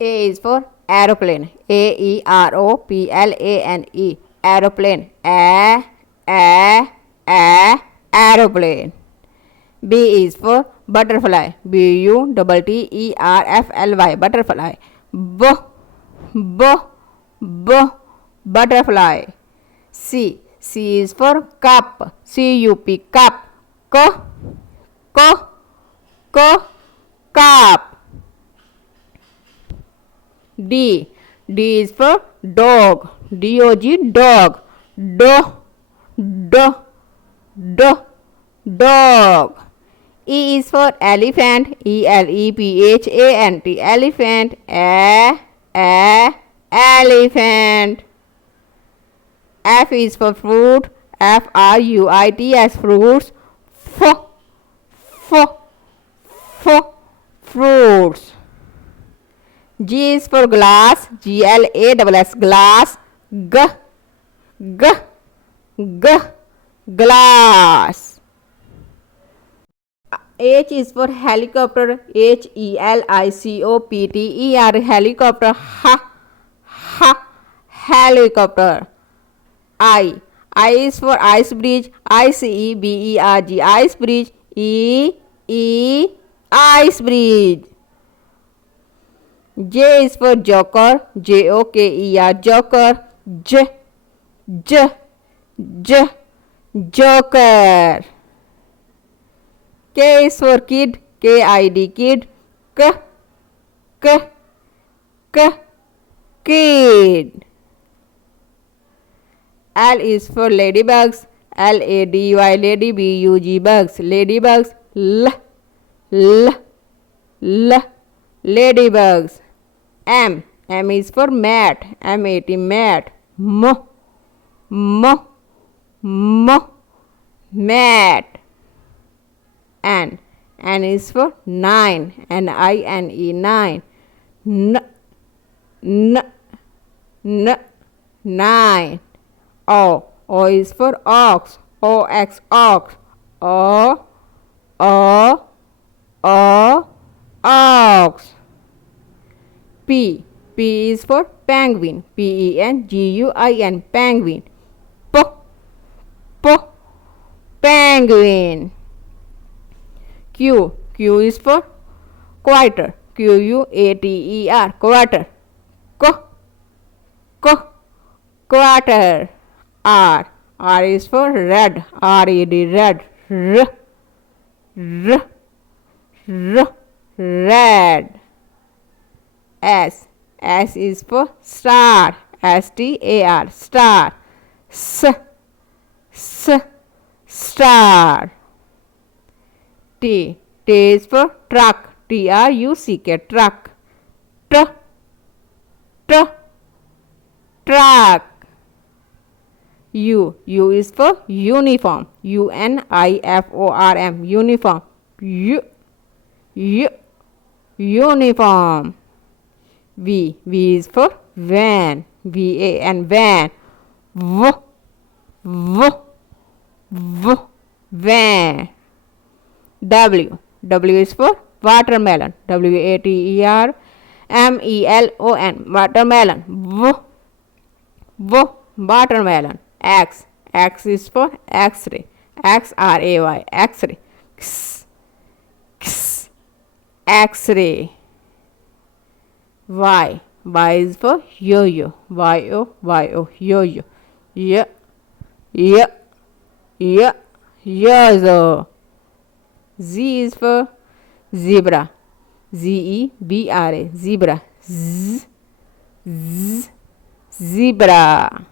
A is for aeroplane. Aeroplane. Aeroplane. Aeroplane. B is for butterfly. Butterfly. Butterfly. Butterfly. C is for cup. Cup. Cup. D is for dog. Dog. Dog. E is for elephant. Elephant. Elephant. F is for fruit. Fruits. Fruits. G is for glass. Glass. Glass. H is for helicopter. Helicopter. Helicopter. I is for ice bridge. Iceberg. Ice bridge. Ice bridge. J is for joker. Joker. Joker. K is for kid. Kid. Kid. L is for ladybugs. Bugs. Ladybugs. Ladybugs. M is for mat. Mat. Mat. N is for nine. Nine. Nine. O is for ox. Ox. Ox. P is for penguin. Penguin. Penguin. Penguin. Q is for quarter. Quarter. Quarter. R is for red. Red. Red. S is for star. Star. Star. T is for truck. Truck. Truck. U is for uniform. Uniform. Uniform. Uniform. V is for van. Van. Van. W is for watermelon. Watermelon. Watermelon. Watermelon. X is for X-ray. X-ray. X-ray. X-ray. Y is for yo-yo. Yo-yo. Yo-yo. Z is for zebra. Zebra. Zebra.